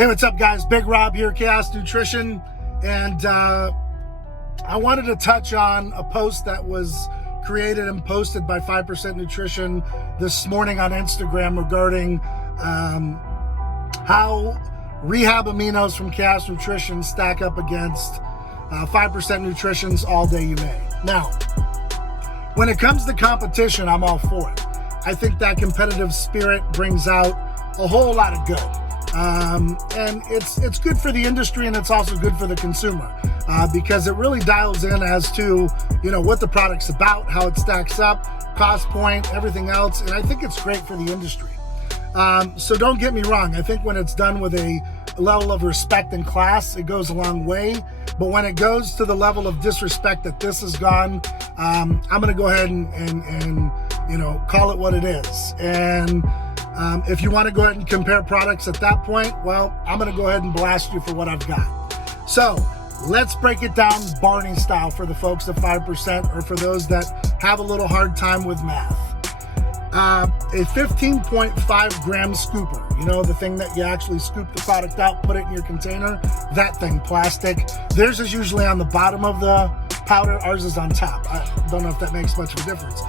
Hey, what's up, guys? Big Rob here, Chaos Nutrition, and I wanted to touch on a post that was created and posted by 5% Nutrition this morning on Instagram regarding how Rehab Aminos from Chaos Nutrition stack up against 5% Nutrition's All Day You May. Now, when it comes to competition, I'm all for it. I think that competitive spirit brings out a whole lot of good. And it's good for the industry, and it's also good for the consumer because it really dials in as to, what the product's about, how it stacks up, cost point, everything else. And I think it's great for the industry. So don't get me wrong. I think when it's done with a level of respect and class, it goes a long way. But when it goes to the level of disrespect that this has gone, I'm going to go ahead and call it what it is. And if you want to go ahead and compare products at that point, well, I'm going to go ahead and blast you for what I've got. So let's break it down Barney style for the folks at 5%, or for those that have a little hard time with math. A 15.5 gram scooper, the thing that you actually scoop the product out, put it in your container, that thing, plastic. Theirs is usually on the bottom of the powder. Ours is on top. I don't know if that makes much of a difference.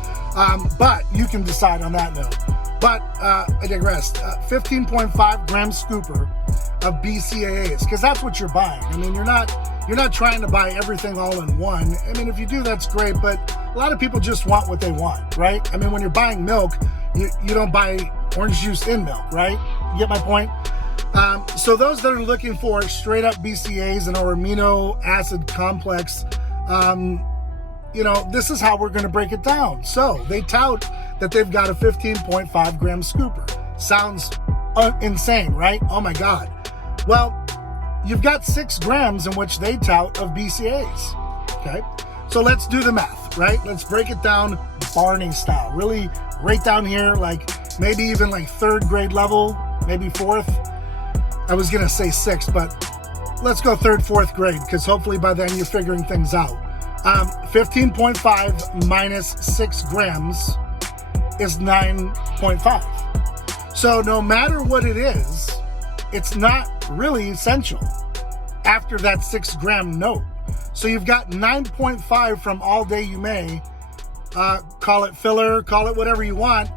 But you can decide on that note. But I digress. 15.5 gram scooper of BCAAs, because that's what you're buying. I mean, you're not trying to buy everything all in one. I mean, if you do, that's great, but a lot of people just want what they want, right? I mean, when you're buying milk, you don't buy orange juice in milk, right? You get my point? So those that are looking for straight up BCAAs and our amino acid complex, this is how we're going to break it down. So they tout that they've got a 15.5 gram scooper. Sounds insane, right? Oh my God. Well, you've got 6 grams in which they tout of BCAAs. Okay. So let's do the math, right? Let's break it down Barney style. Really right down here, like maybe even like 3rd grade level, maybe 4th. I was going to say 6th, but let's go 3rd, 4th grade, because hopefully by then you're figuring things out. 15.5 minus 6 grams is 9.5. So no matter what it is, it's not really essential after that 6 gram note. So you've got 9.5 from All Day You May, call it filler, call it whatever you want.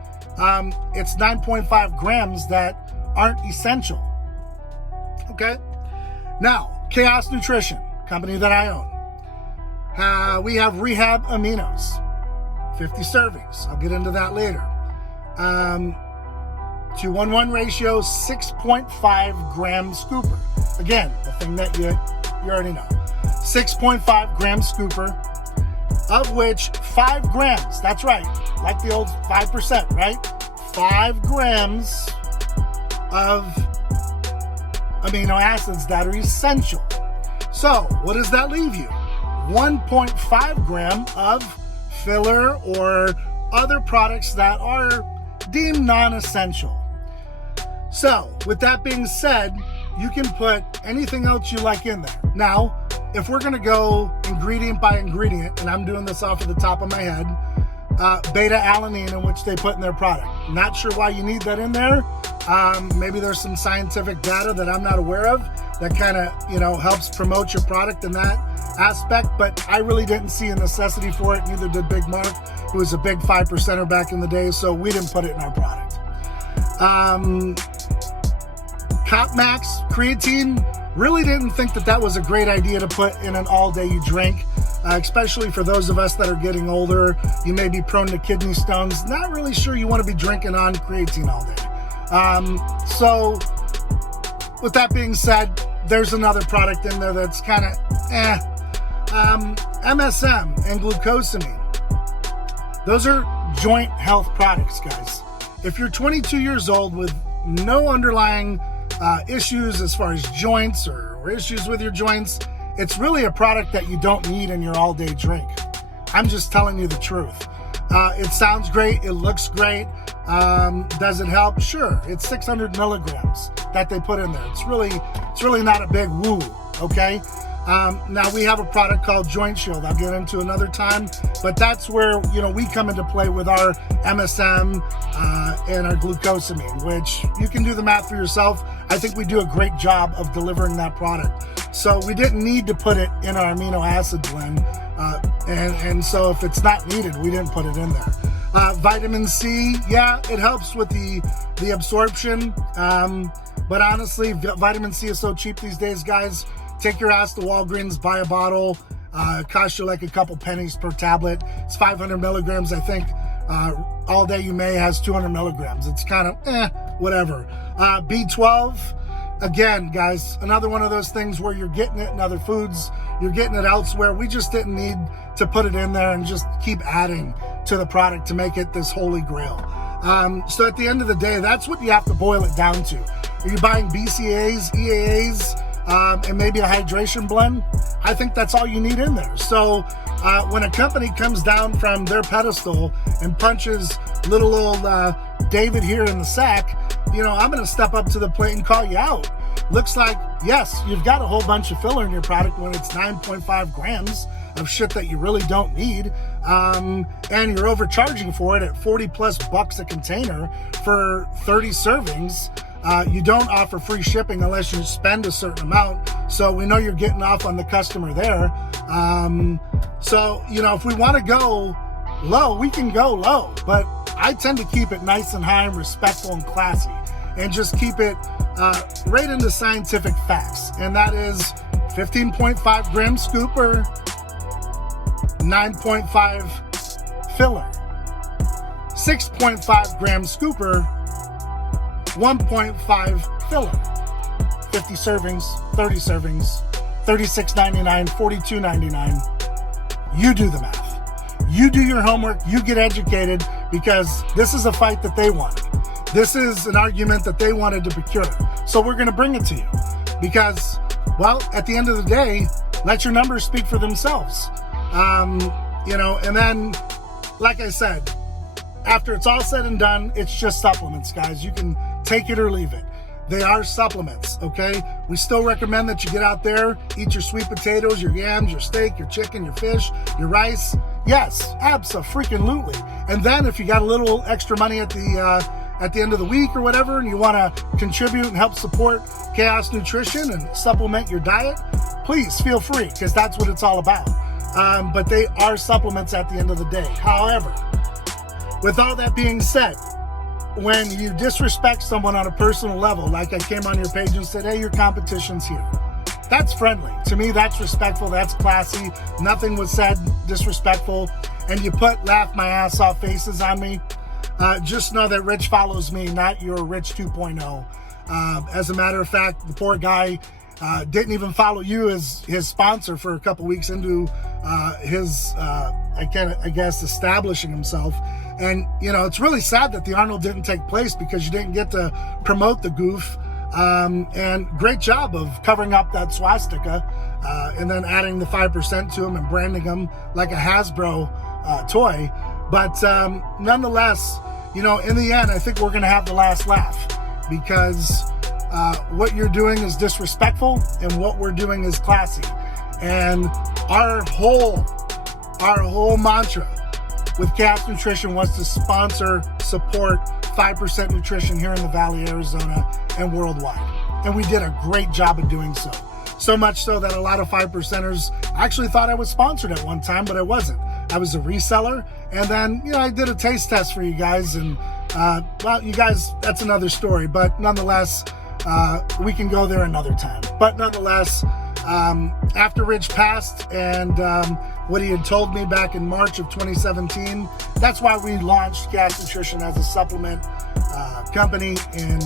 It's 9.5 grams that aren't essential. Okay. Now, Chaos Nutrition, company that I own. We have Rehab Aminos, 50 servings. I'll get into that later. 2:1:1 ratio, 6.5 gram scooper. Again, the thing that you already know. 6.5 gram scooper, of which 5 grams, that's right, like the old 5%, right? 5 grams of amino acids that are essential. So what does that leave you? 1.5 gram of filler or other products that are deemed non-essential. So with that being said, you can put anything else you like in there. Now, if we're gonna go ingredient by ingredient, and I'm doing this off of the top of my head, beta-alanine, in which they put in their product. Not sure why you need that in there. Maybe there's some scientific data that I'm not aware of that kind of, helps promote your product in that aspect, but I really didn't see a necessity for it. Neither did Big Mark, who was a big 5%er back in the day, so we didn't put it in our product. Copmax creatine, really didn't think that was a great idea to put in an all day you drink, especially for those of us that are getting older. You may be prone to kidney stones. Not really sure you want to be drinking on creatine all day. So with that being said, there's another product in there that's kind of MSM and glucosamine. Those are joint health products, guys. If you're 22 years old with no underlying issues as far as joints or issues with your joints, it's really a product that you don't need in your all-day drink. I'm just telling you the truth. It sounds great. It looks great. Does it help? Sure. It's 600 milligrams that they put in there. It's really not a big woo, okay? Now we have a product called Joint Shield. I'll get into another time, but that's where, you know, we come into play with our MSM and our glucosamine, which you can do the math for yourself. I think we do a great job of delivering that product. So we didn't need to put it in our amino acid blend. And so if it's not needed, we didn't put it in there. Vitamin C, yeah, it helps with the absorption. But honestly, vitamin C is so cheap these days, guys. Take your ass to Walgreens, buy a bottle. It costs you like a couple pennies per tablet. It's 500 milligrams, I think. All Day You May has 200 milligrams. It's kind of whatever. B12, again, guys, another one of those things where you're getting it in other foods, you're getting it elsewhere. We just didn't need to put it in there and just keep adding to the product to make it this holy grail. So at the end of the day, that's what you have to boil it down to. Are you buying BCAAs, EAAs, and maybe a hydration blend? I think that's all you need in there. So when a company comes down from their pedestal and punches little old David here in the sack, you know, I'm going to step up to the plate and call you out. Looks like, yes, you've got a whole bunch of filler in your product when it's 9.5 grams of shit that you really don't need. And you're overcharging for it at 40 plus bucks a container for 30 servings. You don't offer free shipping unless you spend a certain amount. So we know you're getting off on the customer there. So, you know, if we want to go low, we can go low, but I tend to keep it nice and high and respectful and classy and just keep it right into scientific facts. And that is 15.5 gram scooper, 9.5 filler, 6.5 gram scooper, 1.5 filler, 50 servings, 30 servings, $36.99, $42.99. You do the math. You do your homework. You get educated, because this is a fight that they wanted. This is an argument that they wanted to procure. So we're going to bring it to you because, well, at the end of the day, let your numbers speak for themselves. You know, and then, like I said, after it's all said and done, it's just supplements, guys. You can take it or leave it. They are supplements, okay? We still recommend that you get out there, eat your sweet potatoes, your yams, your steak, your chicken, your fish, your rice. Yes, abso-freaking-lutely. And then if you got a little extra money at the end of the week or whatever, and you want to contribute and help support Chaos Nutrition and supplement your diet, please feel free, because that's what it's all about. But they are supplements at the end of the day. However, with all that being said, when you disrespect someone on a personal level, like I came on your page and said, hey, your competition's here, that's friendly. To me, that's respectful, that's classy. Nothing was said disrespectful. And you put laugh my ass off faces on me. Just know that Rich follows me, not your Rich 2.0. As a matter of fact, the poor guy didn't even follow you as his sponsor for a couple weeks into his, I guess, establishing himself. And, you know, it's really sad that the Arnold didn't take place because you didn't get to promote the goof. And great job of covering up that swastika and then adding the 5% to him and branding him like a Hasbro toy. But nonetheless, you know, in the end, I think we're going to have the last laugh, because what you're doing is disrespectful and what we're doing is classy. And our whole mantra with Chaos Nutrition was to sponsor, support 5% nutrition here in the Valley, Arizona, and worldwide. And we did a great job of doing so. So much so that a lot of 5%ers actually thought I was sponsored at one time, but I wasn't. I was a reseller. And then, you know, I did a taste test for you guys. And, well, you guys, that's another story. But nonetheless, we can go there another time. But nonetheless, after Rich passed and what he had told me back in March of 2017, that's why we launched Chaos Nutrition as a supplement company in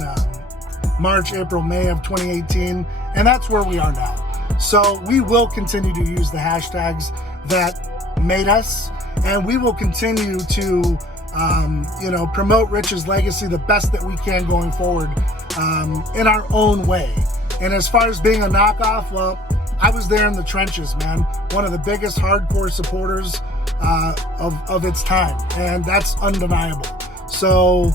March, April, May of 2018. And that's where we are now. So we will continue to use the hashtags that made us, and we will continue to you know, promote Rich's legacy the best that we can going forward in our own way. And as far as being a knockoff, well, I was there in the trenches, man. One of the biggest hardcore supporters of its time, and that's undeniable. So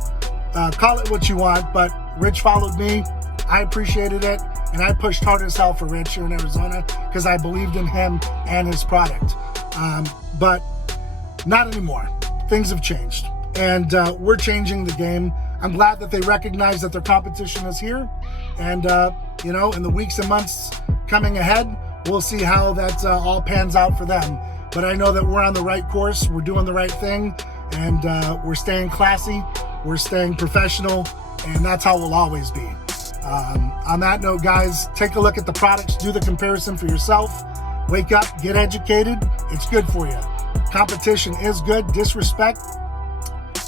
call it what you want, but Rich followed me. I appreciated it, And I pushed hard as hell for Ranch here in Arizona because I believed in him and his product. But not anymore. Things have changed. And we're changing the game. I'm glad that they recognize that their competition is here. And, you know, in the weeks and months coming ahead, we'll see how that all pans out for them. But I know that we're on the right course. We're doing the right thing. And we're staying classy. We're staying professional. And that's how we'll always be. On that note, guys, take a look at the products. Do the comparison for yourself. Wake up. Get educated. It's good for you. Competition is good. Disrespect,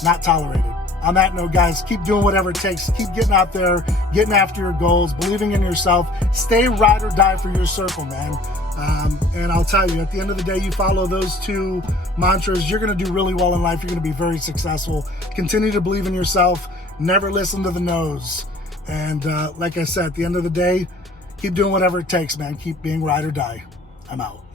not tolerated. On that note, guys, keep doing whatever it takes. Keep getting out there, getting after your goals, believing in yourself. Stay ride or die for your circle, man. And I'll tell you, at the end of the day, you follow those two mantras, you're going to do really well in life. You're going to be very successful. Continue to believe in yourself. Never listen to the no's. And like I said, at the end of the day, keep doing whatever it takes, man. Keep being ride or die. I'm out.